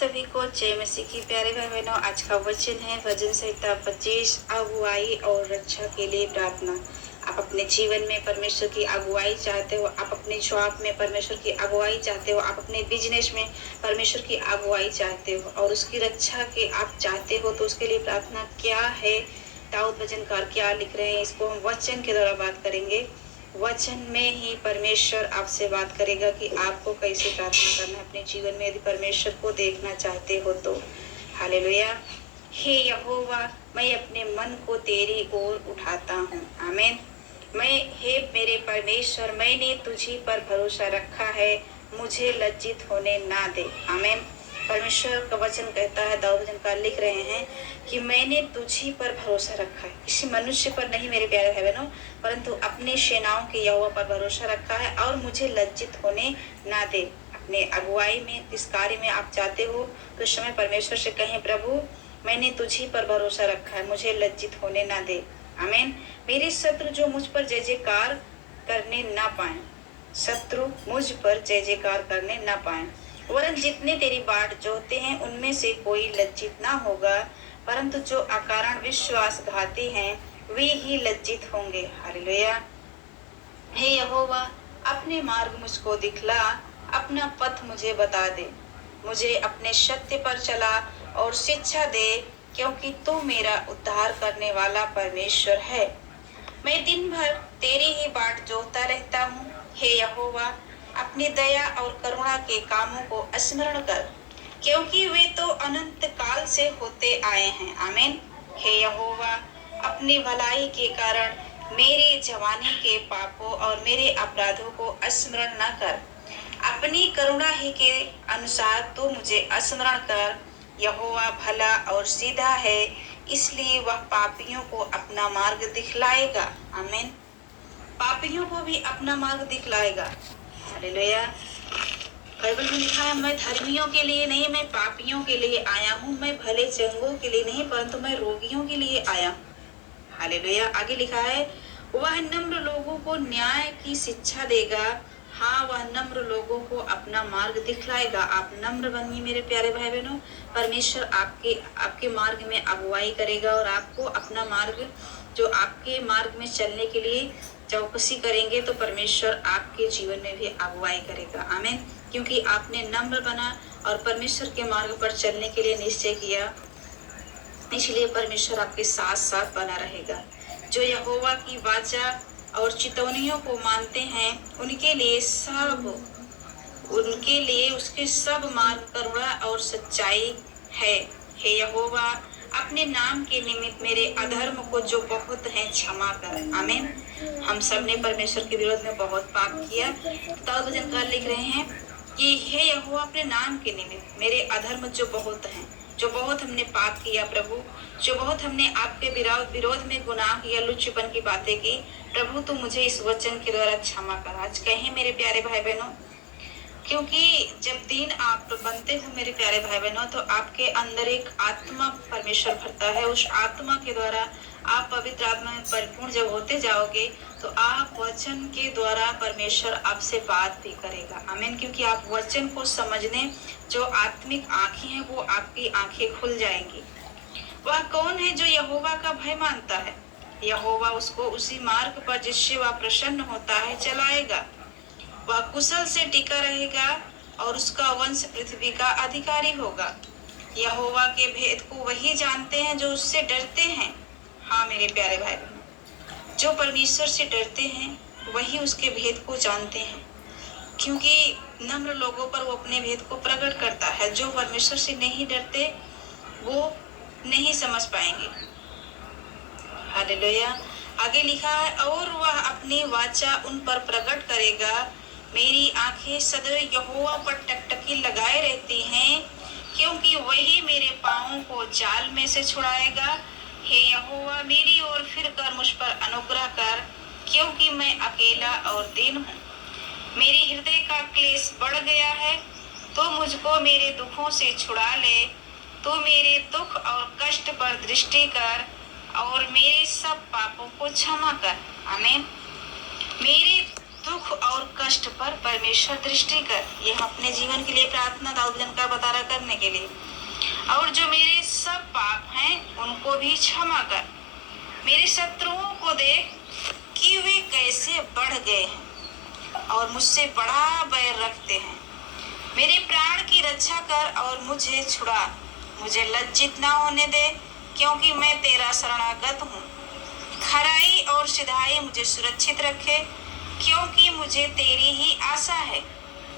सभी को जय मसीह की। प्यारे भाई बहनों, आज का वचन है भजन संहिता 25, अगुवाई और रक्षा के लिए प्रार्थना। आप अपने जीवन में परमेश्वर की अगुवाई चाहते हो, आप अपने जॉब में परमेश्वर की अगुवाई चाहते हो, आप अपने बिजनेस में परमेश्वर की अगुवाई चाहते हो और उसकी रक्षा के आप चाहते हो, तो उसके लिए प्रार्थना क्या है, दाऊद भजनकार क्या लिख रहे हैं, इसको हम वचन के द्वारा बात करेंगे। वचन में ही परमेश्वर आपसे बात करेगा कि आपको कैसे प्रार्थना करना है अपने जीवन में, यदि परमेश्वर को देखना चाहते हो तो। हालेलुया। हे यहोवा, मैं अपने मन को तेरी ओर उठाता हूँ। आमीन। हे मेरे परमेश्वर, मैंने तुझी पर भरोसा रखा है, मुझे लज्जित होने ना दे। आमीन। परमेश्वर का वचन कहता है, दाऊद भजनकार लिख रहे हैं कि मैंने तुझी पर भरोसा रखा है, किसी मनुष्य पर नहीं मेरे प्यारे भाई बहनों, परंतु अपने सेनाओं के यहोवा पर भरोसा रखा है और मुझे लज्जित होने ना दे। अपने अगुवाई में, इस कार्य में आप चाहते हो तो उस समय परमेश्वर से कहें, प्रभु मैंने तुझी पर भरोसा रखा है, मुझे लज्जित होने ना दे। आमीन। मेरे शत्रु जो मुझ पर जय जयकार करने ना पाए, शत्रु मुझ पर जय जयकार करने ना पाए, वरन जितने तेरी बाट जोहते हैं उनमें से कोई लज्जित ना होगा, परंतु जो अकारण विश्वासघाती हैं वे ही लज्जित होंगे। हालेलुया। हे यहोवा, अपने मार्ग मुझको दिखला, अपना पथ मुझे बता दे, मुझे अपने सत्य पर चला और शिक्षा दे, क्योंकि तू मेरा उद्धार करने वाला परमेश्वर है। मैं दिन भर तेरी ही बाट जोहता रहता हूँ। हे यहोवा, अपनी दया और करुणा के कामों को स्मरण कर, क्योंकि वे तो अनंत काल से होते आए हैं। आमीन। हे यहोवा, अपनी भलाई के कारण मेरे जवानी के पापों और मेरे अपराधों को स्मरण न कर, अपनी करुणा ही के अनुसार तो मुझे स्मरण कर। यहोवा भला और सीधा है, इसलिए वह पापियों को अपना मार्ग दिखलाएगा। आमीन। पापियों को भी अपना मार्ग दिखलाएगा। हालेलुया। बाइबल में लिखा है, मैं धर्मियों के लिए नहीं, मैं पापियों के लिए आया हूँ, मैं भले चंगों के लिए नहीं, परंतु मैं रोगियों के लिए आया हूँ। हालेलुया। आगे लिखा है, वह नम्र लोगों को न्याय की शिक्षा देगा। हाँ, वह नम्र लोगों को अपना मार्ग दिखलाएगा। आप नम्र बनिए मेरे प्यारे भाई बहनों, परमेश्वर आपके मार्ग में अगुवाई करेगा और आपको अपना मार्ग, जो आपके मार्ग में चलने के लिए चौकसी करेंगे, तो परमेश्वर आपके जीवन में भी अगुवाई करेगा। आमीन। क्योंकि आपने नम्र बना और परमेश्वर के मार्ग पर चलने के लिए निश्चय किया, इसलिए परमेश्वर आपके साथ साथ बना रहेगा। जो यहोवा की वाचा और चितौनियों को मानते हैं, उनके लिए उसके सब मार्ग करुणा और सच्चाई है। हे यहोवा, अपने नाम के निमित्त मेरे अधर्म को जो बहुत है क्षमा कर। आमीन। हम सब ने परमेश्वर के विरोध में बहुत पाप किया। दाऊद भजनकार लिख रहे हैं कि हे यहोवा, अपने नाम के निमित्त मेरे अधर्म जो बहुत हैं, जो बहुत हमने पाप किया प्रभु, जो बहुत हमने आपके विरोध में गुनाह किया, लुच्चपन की बातें की, प्रभु तू मुझे इस वचन के द्वारा क्षमा कर। आज कहें मेरे प्यारे भाई बहनों, क्योंकि जब दिन आप बनते हो मेरे प्यारे भाई बहनों, तो आपके अंदर एक आत्मा परमेश्वर भरता है। उस आत्मा के द्वारा आप पवित्र आत्मा में परिपूर्ण जब होते जाओगे, तो आप वचन के द्वारा परमेश्वर आपसे बात भी करेगा। आमीन। क्योंकि आप वचन को समझने जो आत्मिक आंखें हैं, वो आपकी आंखें खुल जाएंगी। वह कौन है जो यहोवा का भय मानता है? यहोवा उसको उसी मार्ग पर जिससे वह प्रसन्न होता है चलाएगा। वह कुशल से टिका रहेगा और उसका वंश पृथ्वी का अधिकारी होगा। यहोवा के भेद को वही जानते हैं जो उससे डरते हैं। हाँ मेरे प्यारे भाई बहनों, जो परमेश्वर से डरते हैं वही उसके भेद को जानते हैं, क्योंकि नम्र लोगों पर वो अपने भेद को प्रकट करता है। जो परमेश्वर से नहीं डरते वो नहीं समझ पाएंगे। हालेलुया। आगे लिखा है, और वह अपनी वाचा उन पर प्रकट करेगा। मेरी आंखें सदैव यहोवा पर टकटकी लगाए रहती हैं, क्योंकि वही मेरे पांवों को जाल में से छुड़ाएगा। हे यहोवा, मेरी ओर फिर कर मुझ पर अनुग्रह कर, क्योंकि मैं अकेला और दीन हूँ। मेरे हृदय का क्लेश बढ़ गया है, तो मुझको मेरे दुखों से छुड़ा ले। तो मेरे दुख और कष्ट पर दृष्टि कर और मेरे सब पापों को क्षमा कर। आमीन। मेरे दुख और कष्ट पर परमेश्वर दृष्टि कर। ये हम अपने जीवन के लिए प्रार्थना दाऊद जन का बता करने के लिए। और जो मेरे सब पाप हैं उनको भी क्षमा कर। मेरे शत्रुओं को देख कि वे कैसे बढ़ गए हैं और मुझसे बड़ा बैर रखते हैं। मेरे प्राण की रक्षा कर और मुझे छुड़ा। मुझे लज्जित ना होने दे, क्योंकि मैं तेरा शरणागत हूँ। खराई और सिधाई मुझे सुरक्षित रखे, क्योंकि मुझे तेरी ही आशा है।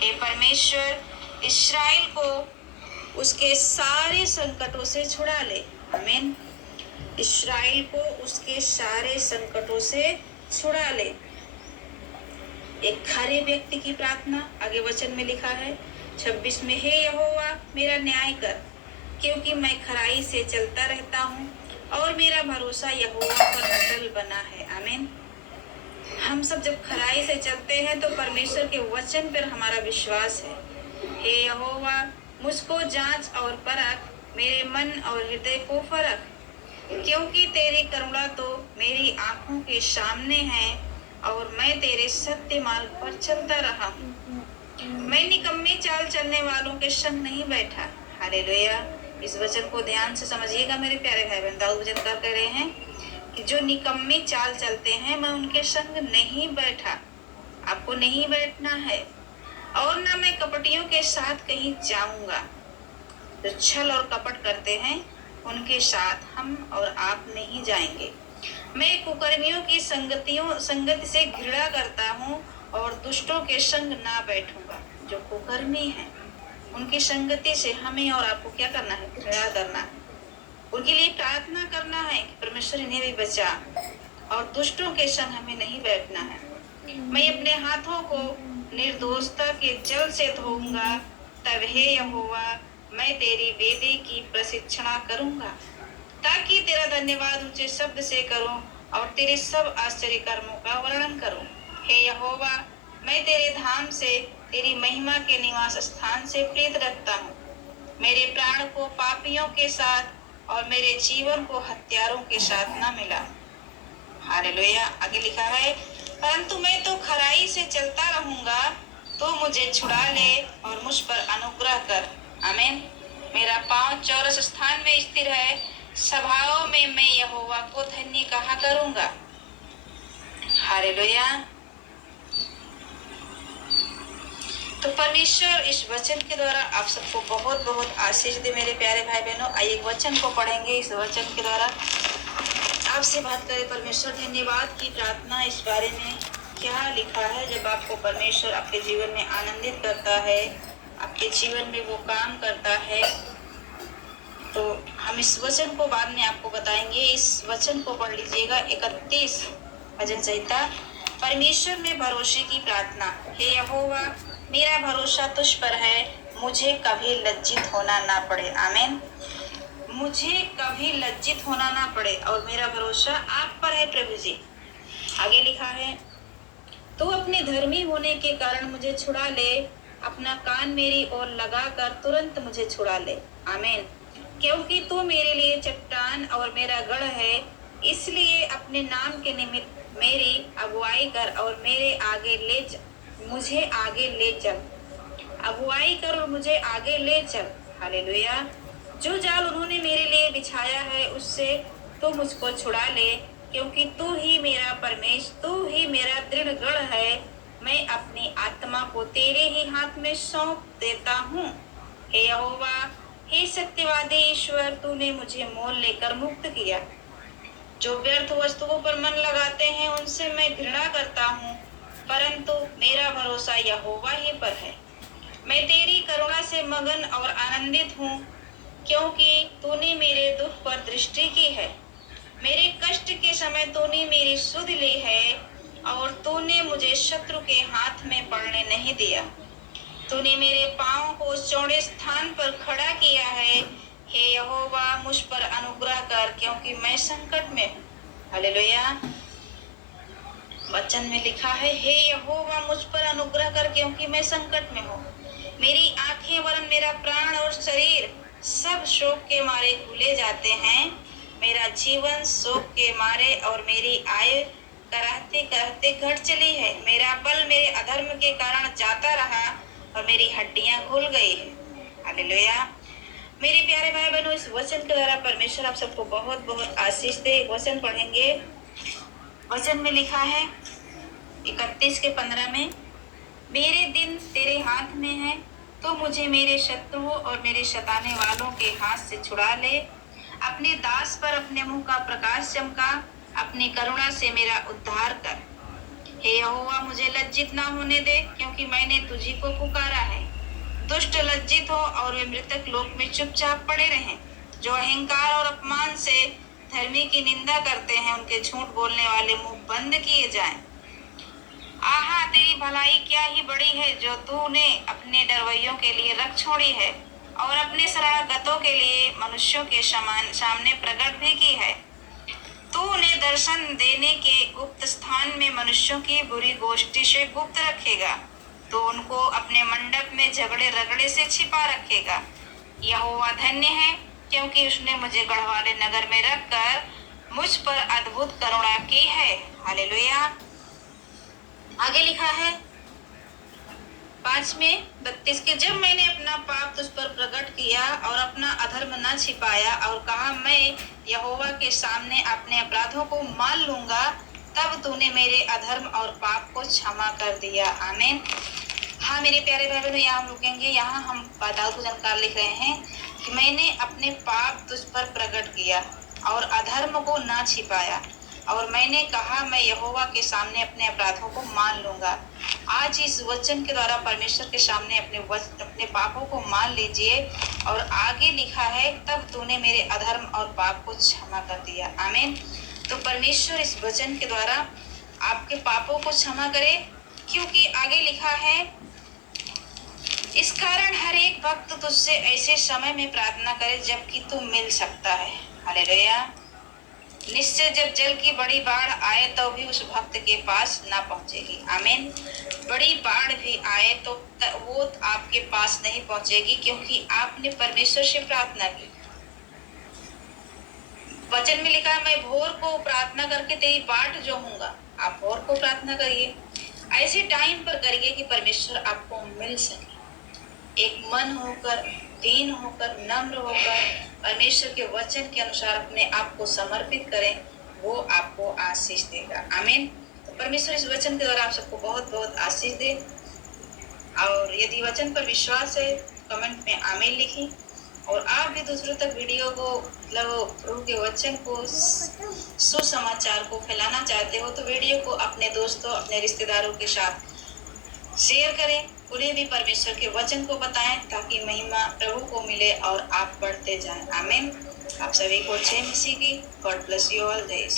हे परमेश्वर, इस्राएल को उसके सारे संकटों से छुड़ा ले। आमीन। इस्राएल को उसके सारे संकटों से छुड़ा ले। एक खरे व्यक्ति की प्रार्थना आगे वचन में लिखा है 26 में, हे यहोवा मेरा न्याय कर, क्योंकि मैं खराई से चलता रहता हूँ और मेरा भरोसा यहोवा पर अटल बना है। आमीन। हम सब जब खराई से चलते हैं तो परमेश्वर के वचन पर हमारा विश्वास है। हे यहोवा, मुझको जांच और परख, मेरे मन और हृदय को परख, क्योंकि तेरी करुणा तो मेरी आंखों के सामने है और मैं तेरे सत्य मार्ग पर चलता रहा हूँ। मैं निकम्मे चाल चलने वालों के संग नहीं बैठा। हालेलुया। इस वचन को ध्यान से समझिएगा मेरे प्यारे भाई बहन। दाऊद वचनकार कह रहे हैं कि जो निकम्मे चाल चलते हैं मैं उनके संग नहीं बैठा। आपको नहीं बैठना है। और ना मैं कपटियों के साथ कहीं जाऊंगा। जो छल और कपट करते हैं उनके साथ हम और आप नहीं जाएंगे। मैं कुकर्मियों की संगति से घृणा करता हूँ और दुष्टों के संग ना बैठूंगा। जो कुकर्मी हैं उनकी संगति से हमें और आपको क्या करना है? घृणा करना है। उनके लिए प्रार्थना करना है कि परमेश्वर इन्हें भी बचा, और दुष्टों के संग हमें नहीं बैठना है। मैं अपने हाथों को निर्दोषता के जल से धोऊंगा, तब हे यहोवा मैं तेरी वेदी की प्रशिक्षणा करूंगा, ताकि तेरा धन्यवाद ऊंचे शब्द से करूं और तेरे सब आश्चर्य कर्मों का वर्णन करूं। हे यहोवा, मैं तेरे धाम से, तेरी महिमा के निवास स्थान से प्रीत रखता हूँ। मेरे प्राण को पापियों के साथ और मेरे जीवन को हत्यारों के साथ न मिला। हालेलुया। आगे लिखा है, परंतु मैं तो खराई से चलता रहूंगा, तो मुझे छुड़ा ले और मुझ पर अनुग्रह कर। आमीन। मेरा पांव चौरस स्थान में स्थिर है, सभाओं में मैं यहोवा को धन्य कहा करूंगा। हालेलुया। तो परमेश्वर इस वचन के द्वारा आप सबको बहुत बहुत आशीष दे मेरे प्यारे भाई बहनों। आइए एक वचन को पढ़ेंगे। इस वचन के द्वारा आपसे बात करें। परमेश्वर धन्यवाद की प्रार्थना इस बारे में क्या लिखा है। जब आपको परमेश्वर आपके जीवन में आनंदित करता है, आपके जीवन में वो काम करता है, तो हम इस वचन को बाद में आपको बताएंगे। इस वचन को पढ़ लीजिएगा 31 भजन संहिता। परमेश्वर में भरोसे की प्रार्थना। हे यहोवा, मेरा भरोसा तुझ पर है, मुझे कभी लज्जित होना ना पड़े। आमीन। मुझे कभी लज्जित होना ना पड़े और मेरा भरोसा आप पर है प्रभु जी। आगे लिखा है, तू अपने धर्मी होने के कारण मुझे छुड़ा ले, अपना कान मेरी ओर लगाकर तुरंत मुझे छुड़ा ले। आमीन। क्योंकि तू मेरे लिए चट्टान और मेरा गढ़ है, इसलिए अपने नाम के निमित्त मेरी अगुवाई कर और मुझे आगे ले चल। अगुवाई कर और मुझे आगे ले चल। हालेलुया। जो जाल उन्होंने मेरे लिए बिछाया है उससे तो मुझको छुड़ा ले, क्योंकि तू ही मेरा परमेश्वर, तू ही मेरा दृढ़ गढ़ है। मैं अपनी आत्मा को तेरे ही हाथ में सौंप देता हूँ। हे यहोवा, हे सत्यवादी ईश्वर, तूने मुझे मोल लेकर मुक्त किया। जो व्यर्थ वस्तुओं पर मन लगाते हैं उनसे मैं घृणा करता हूँ, परंतु मेरा भरोसा यहोवा ही पर है। मैं तेरी करुणा से मगन और आनंदित हूँ, क्योंकि तूने मेरे दुख पर दृष्टि की है। मेरे कष्ट के समय तूने मेरी सुध ली है और तूने मुझे शत्रु के हाथ में पड़ने नहीं दिया। तूने मेरे पांव को चौड़े स्थान पर खड़ा किया है। हे यहोवा, मुझ पर अनुग्रह कर, क्योंकि मैं संकट में हूँ। हालेलुया। वचन में लिखा है, हे यहोवा, मुझ पर अनुग्रह कर, क्योंकि मैं संकट में हूँ। मेरी आंखें वरन मेरा प्राण और शरीर सब शोक के मारे घुले जाते हैं। मेरा जीवन शोक के मारे और मेरी आयु कराहते कराहते घट चली है। मेरा बल मेरे अधर्म के कारण जाता रहा और मेरी हड्डियां घुल गई है। हालेलुया। मेरे प्यारे भाई बहनों, इस वचन के द्वारा परमेश्वर आप सबको बहुत बहुत आशीष दे। वचन पढ़ेंगे। वचन में लिखा है 31 के 15 में, मेरे दिन तेरे हाथ में है, तो मुझे मेरे शत्रुओं और मेरे सताने वालों के हाथ से छुड़ा ले। अपने दास पर अपने मुंह का प्रकाश चमका, अपनी करुणा से मेरा उद्धार कर। हे यहोवा, मुझे लज्जित ना होने दे, क्योंकि मैंने तुझी को पुकारा है। दुष्ट लज्जित हो और वे मृतक लोक में चुपचाप पड़े रहें। जो अहंकार और अपमान से धर्मी की निंदा करते हैं, उनके झूठ बोलने वाले मुंह बंद किए जाएं। आहा, तेरी भलाई क्या ही बड़ी है, जो तूने अपने डरवैयों के लिए रख छोड़ी है और अपने शरणागतों के लिए मनुष्यों के सामने प्रकट भी की है। तूने दर्शन देने के गुप्त स्थान में मनुष्यों की बुरी गोष्ठी से गुप्त रखेगा। तो उनको अपने मंडप में झगड़े रगड़े से छिपा रखेगा। यहोवा धन्य है, क्योंकि उसने मुझे गढ़वाले नगर में रखकर मुझ पर अद्भुत करुणा की है। हालेलुया। आगे लिखा है 5 में 32 के, जब मैंने अपना पाप तुझ पर प्रकट किया और अपना अधर्म न छिपाया और कहा मैं यहोवा के सामने अपने अपराधों को मान लूंगा, तब तूने मेरे अधर्म और पाप को क्षमा कर दिया। आमीन। हाँ मेरे प्यारे भाई बहनों, यहाँ हम रुकेंगे। यहाँ हम दाऊद जानकार लिख रहे हैं कि मैंने अपने पाप तुझ पर प्रकट किया और अधर्म को ना छिपाया और मैंने कहा मैं यहोवा के सामने अपने अपराधों को मान लूंगा। आज इस वचन के द्वारा परमेश्वर के सामने अपने पापों को मान लीजिए। और आगे लिखा है तब तूने मेरे अधर्म और पाप को क्षमा कर दिया। आमीन। तो परमेश्वर इस वचन के द्वारा आपके पापों को क्षमा करे, क्योंकि आगे लिखा है इस कारण हर एक भक्त तुझसे ऐसे समय में प्रार्थना करे जबकि तू मिल सकता है। हालेलुया। निश्चय जब जल की बड़ी बाढ़ आए तो भी उस भक्त के पास ना पहुंचेगी। आमीन। बड़ी बाढ़ भी आए तो वो आपके पास नहीं पहुंचेगी, क्योंकि आपने परमेश्वर से प्रार्थना की। वचन में लिखा है मैं भोर को प्रार्थना करके तेरी बाट जोहूंगा। आप भोर को प्रार्थना करिए, ऐसे टाइम पर करिए कि परमेश्वर आपको मिल सके। एक मन होकर, दीन होकर, नम्र होकर परमेश्वर के वचन के अनुसार अपने आप को समर्पित करें, वो आपको आशीष देगा। आमीन। तो परमेश्वर इस वचन के द्वारा आप सबको बहुत बहुत आशीष दे। और यदि वचन पर विश्वास है कमेंट में आमीन लिखी। और आप भी दूसरों तक वीडियो को मतलब प्रभु के वचन को, सुसमाचार को फैलाना चाहते हो तो वीडियो को अपने दोस्तों, अपने रिश्तेदारों के साथ शेयर करें। उन्हें भी परमेश्वर के वचन को बताएं, ताकि महिमा प्रभु को मिले और आप बढ़ते जाएं। आमीन। आप सभी को जय मसीह की। God bless you all. जय।